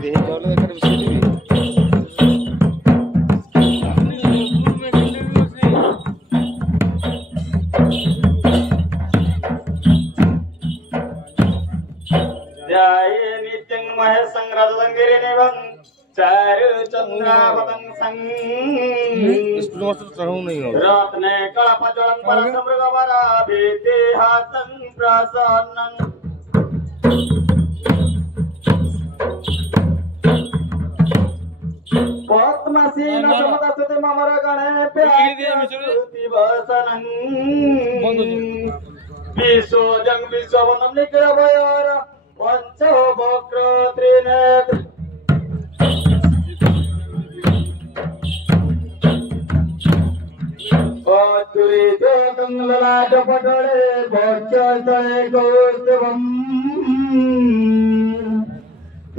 देही चावल एकर बिस्किट भी ध्याये नित्यं महेश संग्राजंगिरी निवं चारु चंद्रावतं संग स्कूल मास्टर चढ़ाऊ नहीं हो रत्ने कळपजलं परसमृगवरा भीति हातं प्रसन्नं पद्मसीन समदस्तुति ममर गणे प्यादिवसनं विश्वजं विश्ववनं निग्रहभयर पंचो वक्र त्रिनेत्र तुरीतो कंगलाट पटळे भोजतळे कौस्तवम्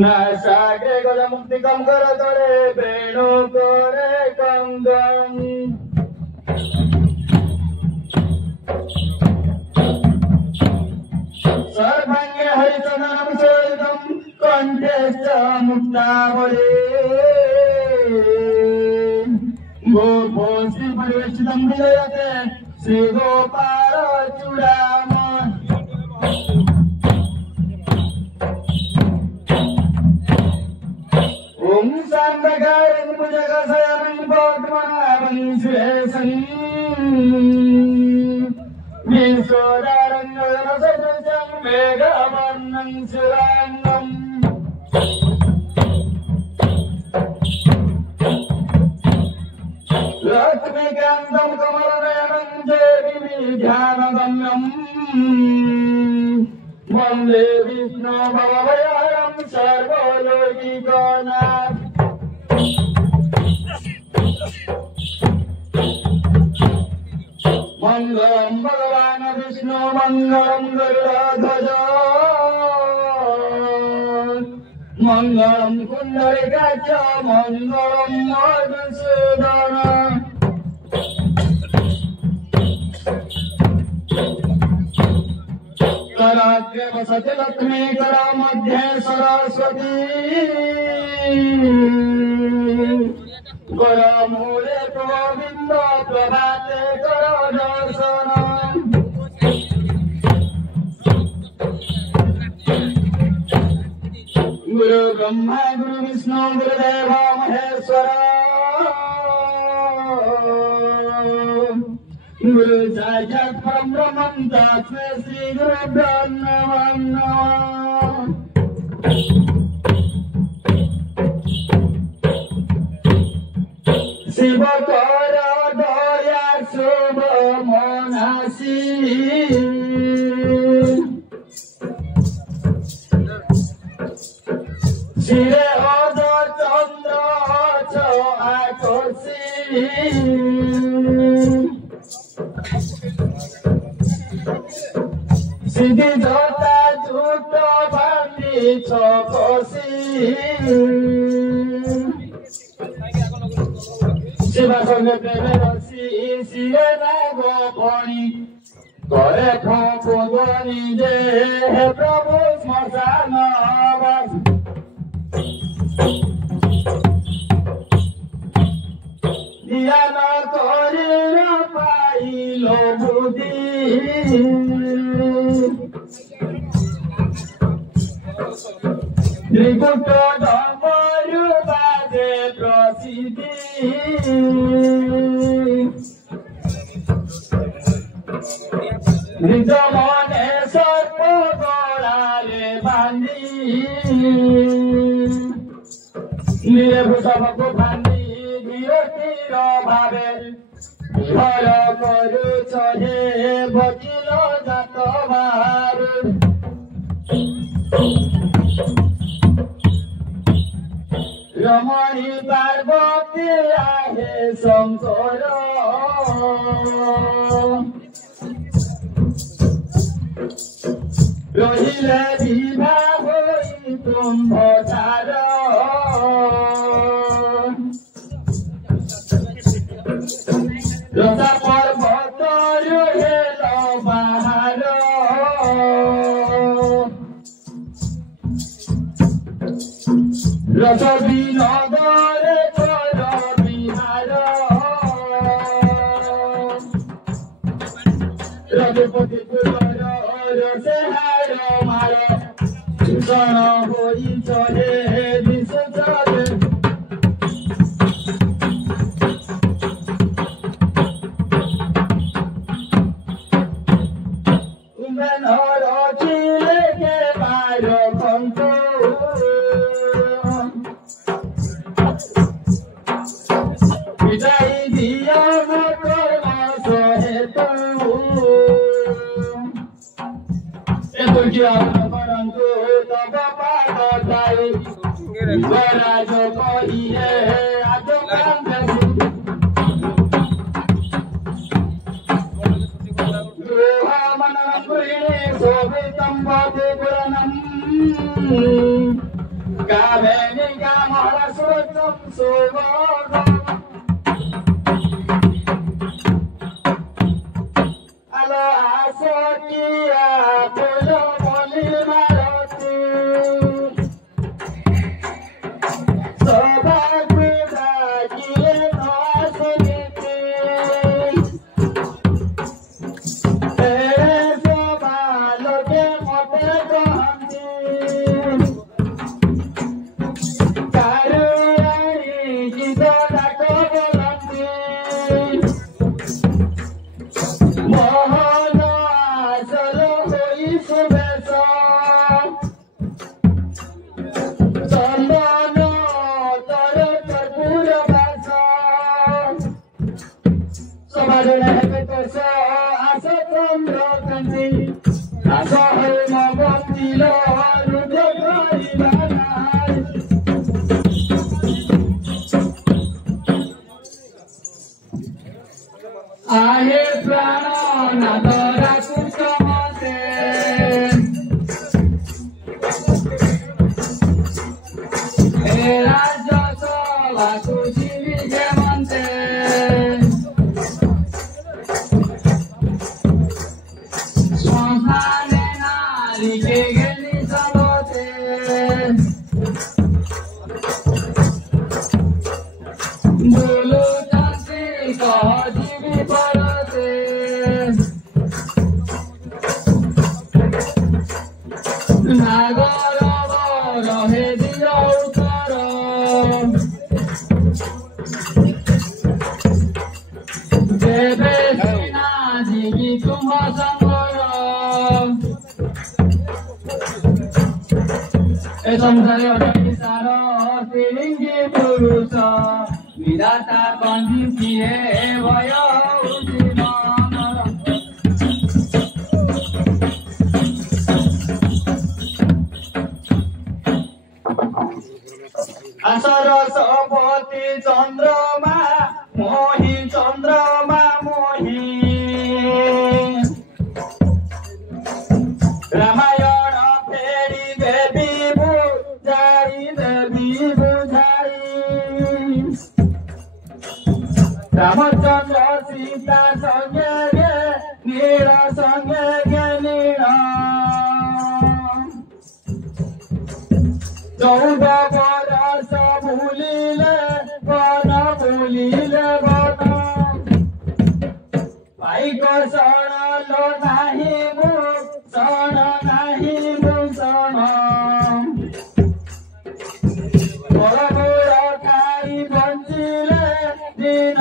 नासागे गज मुक्तिकं करतळे वेणु करे कंगं सर्वांगे हरिचंदनं चोरितं कंठेश्च मुक्तावळे गोपो श्री परिवेशितं विजयते श्री गोपाल चूड़ामणि ओम शांतकारं भुजगशयनं पद्मनाभं सुरेशं विश्वोदारं गगनसदृशं मेघवर्णं शुभांगम् लक्ष्मीकान्तं कमलनयनं देवीध्यानगम्यं वन्दे विष्णु भवभयहरं सर्वलोकिकनाथ मङ्गलं भगवान् विष्णु मङ्गलं गरुडध्वज मङ्गलं कुण्डलिकाक्ष मङ्गलं मधुसूदन कराग्रे वसति लक्ष्मी करा मध्ये सरस्वती कर मूले गोविन्द प्रभाते कर दर्शन गुरु ब्रह्मा गुरु विष्णु गुरुदेव महेश्वर गुरु साक्षात् परब्रह्मं तस्मै श्री गुरुभ्यो नमः शिव कर दया शुभ मनासी शिरे अद चंद्र छ आकर्षी सिद्धि जोता झूठ बांधी छपसी शिवा संगे प्रेमे रसी शिरे नाग फणी करे फणी जे हे प्रभु श्मशान वास ध्यान करिल पाइल बुद्धि त्रिकुट डमरु बाजे प्रसिद्धि निज मने सर्प गलारे बांधी निभूषणको बांधी धीर भावे विहर करुछ हे बचिल जात बारु रमणी पार्वती आहे शंकर रहिले विभा होई तुम्भ तार रसा पर्वत हेल बाहर रस विनोदरे कर बिहार रघुपति कुलर रसे हार मार भूषण होई चले विष चले आहे प्राण नादरा कुसुमते हे राजस वासुजीवी जयवंते श्मशाने नारी के गेली सबते बोलो चंद्री कह नागर रहे दिया उतर देवे सीना जीवी तुम संगर ए संसार सार श्रीलिंगी पुरुष विधाता बंदी किए भय सरस्वती चंद्रमा मोही चंद्रमा मोही रामायण फेरी देवी बुझाई रामचंद्र सीता संगे गे नील संगे गे नील 14 बरस भूलिले बन भूलिले बन भाई को शरण लो नाही भूषण नाही भूषण बड़ बड़ खाई बंचिले दिन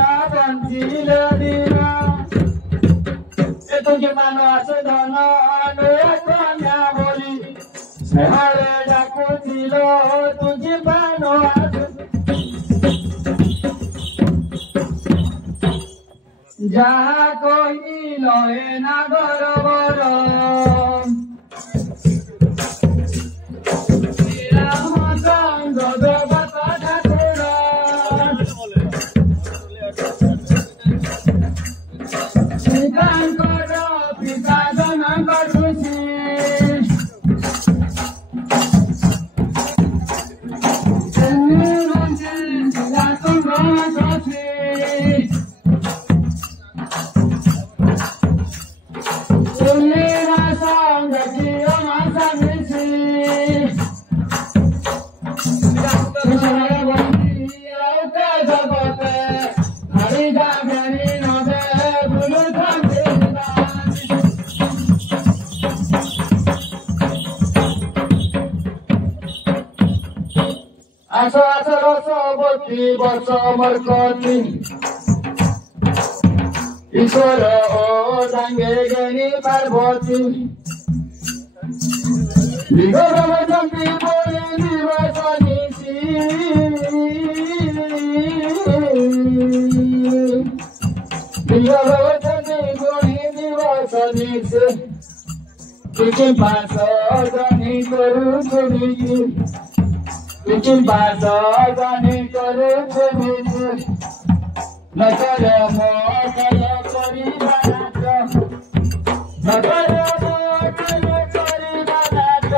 ए तुझे मानो आस धन कन्या बोली हरे डाकुथिल तुझे मानो आस जहा कहिल ए नागर बर रामचंद्र जगत ठाकुर सीतांकर पिता जनक खुशी ଆସ ଆସ ରସବତୀ ବର୍ଷ ମର୍କତି ଈଶ୍ୱର ଓ ସାଙ୍ଗେ ଗେଣି ପାର୍ବତୀ ବିଗତମନ୍ତି ବୋଳି ଦିବସ ନିଶି ବିଗତମନ୍ତି ବୋଳି ଦିବସ ନିଶି କିଛି ପାଶ ଜାଣି କରୁଛନ୍ତି କିଛି ପାଶ ଜାଣି କରୁଛନ୍ତି ନକର ମକର କରିବା ନାଚ ନକର ମକର କରିବା ନାଚ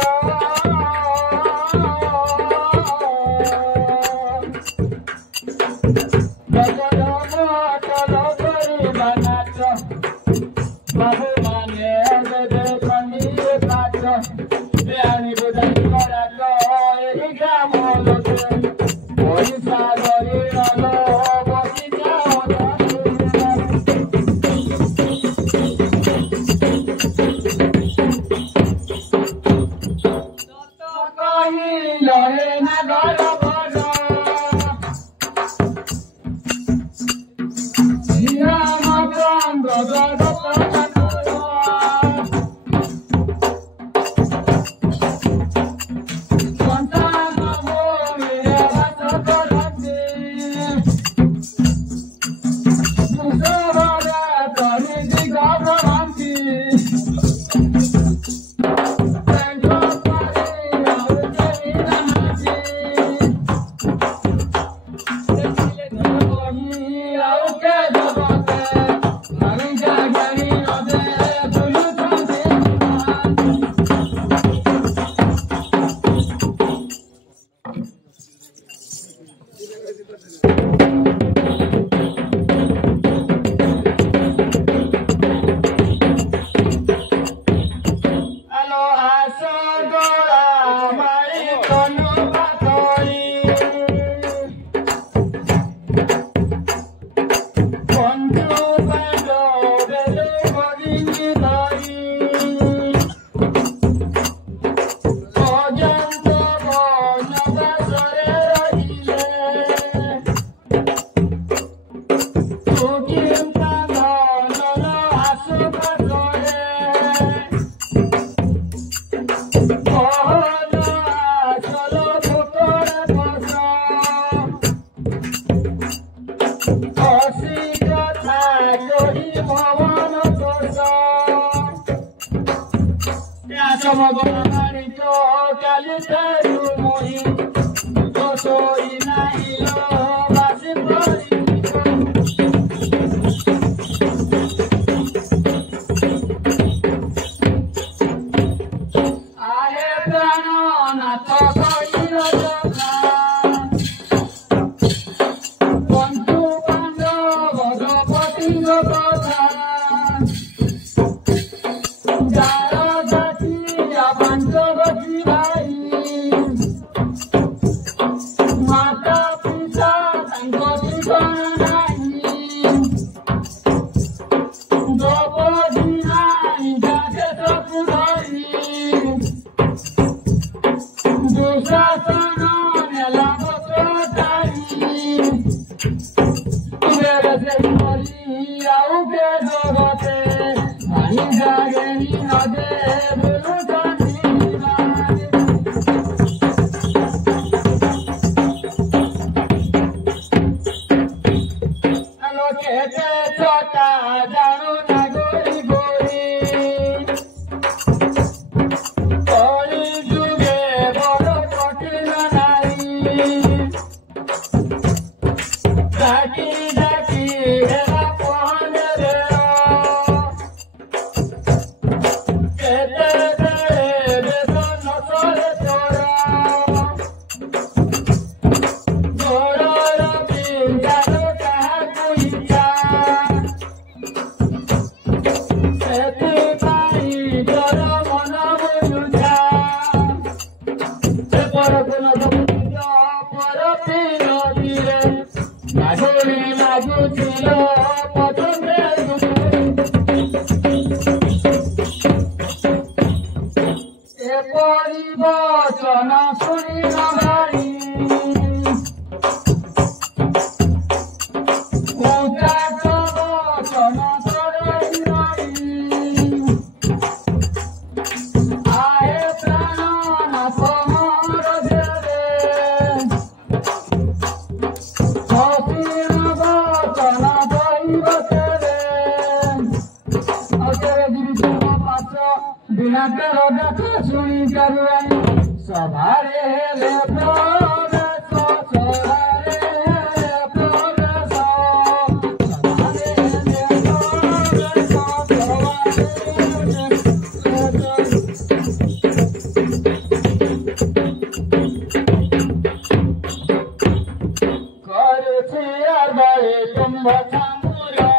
ନକର ମକର କରିବା ନାଚ ବାବୁମାନେ ଦେବେ ଖଣ୍ଡିଏ କାଚ ଆଣିବେ ଯାଇ କରାଟ ଏହି ଗ୍ରାମ ଲୋକେ ପଇସା ଧରି ନଲ ବସି ଯାଅ କହିଲେ ନା ଘର ବଡ଼ ଶ୍ରୀରାମ ଚନ୍ଦ୍ର ଜଗତ ପରିବଚନ ଶୁଣି ନଗାରି सभारे ले प्रोग्रेस सभारे ले प्रोग्रेस सभारे ले प्रोग्रेस करुछि आबारे तुम छामुरो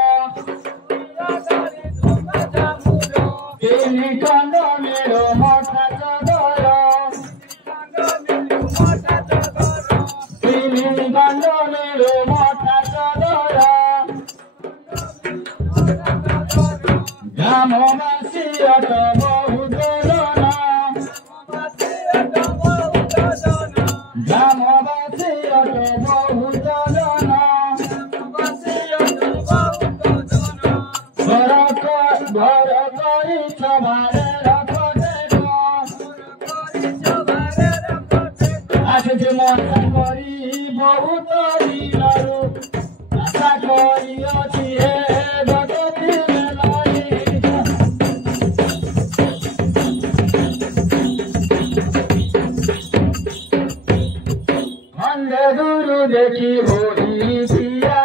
तिनी कांड मेरो मोठा चदर तिनी कांड मेरो मोठा चदर ग्रामवासी अट बहुत जन ग्रामवासी अट बहुत जन घर करी सभारे आशिष मजा करी बहुत दिनरू आशा करिअछि हे भगवती मेलाई खण्डे गुरु देखि होई पिया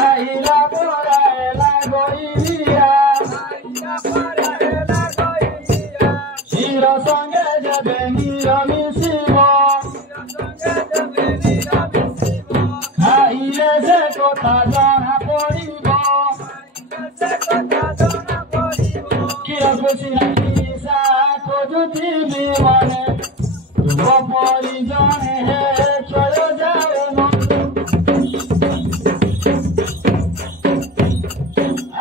आइला पराएला गइलिया शिर संगे जबे निरमिसिब खाइले से कथा जना पड़िब किर खुशी हिंसा खोजुथिबि मने तुम परिजन हे चल जाओ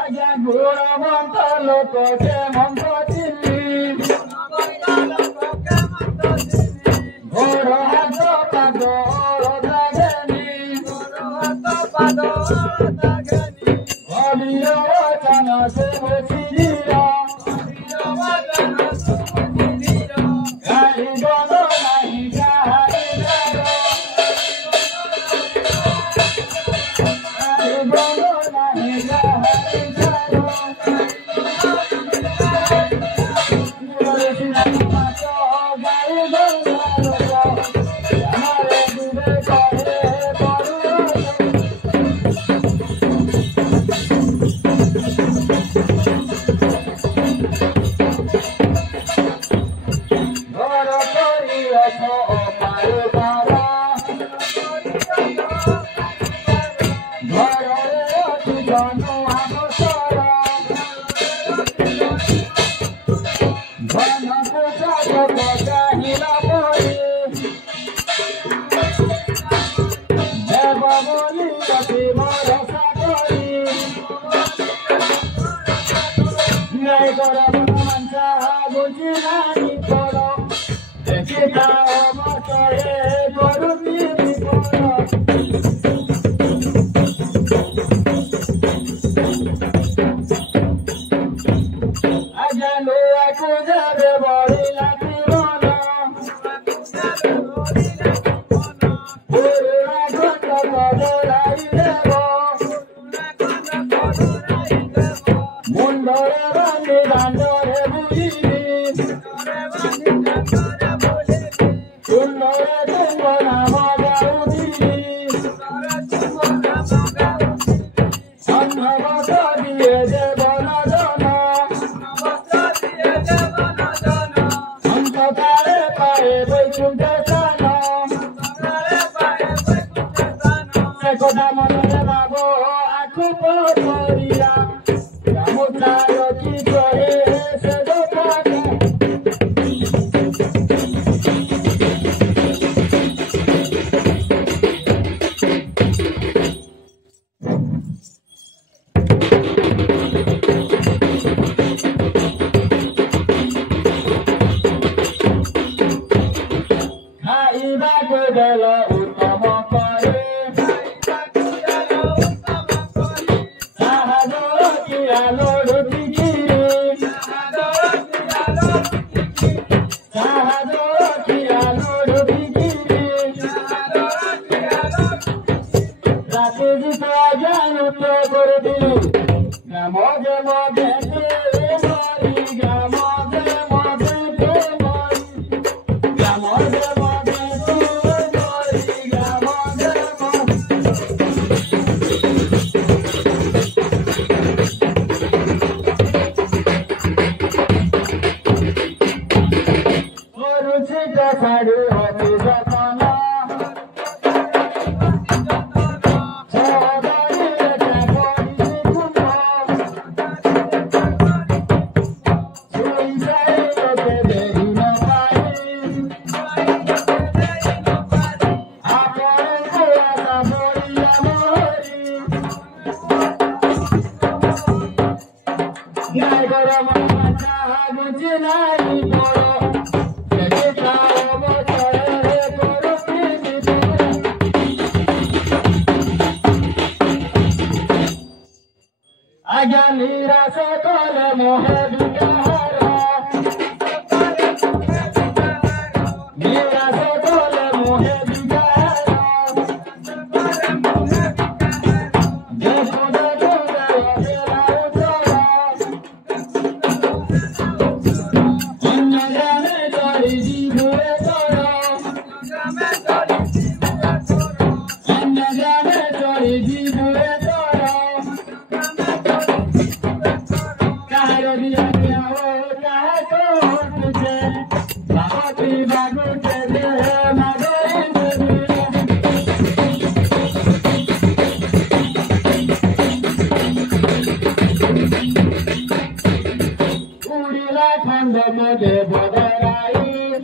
आज्ञा गुणवंत लोक के मंत्र चिन्ही घोर हाथ पाद लागेनी अलिय वचन से बुझिलिया गाई गल नाही गाई गल नाही गाई बुझे नहीं बोलो जगे जाओ मोचरे करो प्रीति आज्ञा निराश कले मोहे विकार निराश कले मोहे विकार देखो देखो तेरा उजाला अन्य ग्रामे चढ़ी जीवे तोरा अन्य ग्रामे चढ़ी जीवे तोरा काहे दिया दिया हो काहे को तुझे बाबी बाबू के दे मगरी उड़ीला खंड में दे बदराई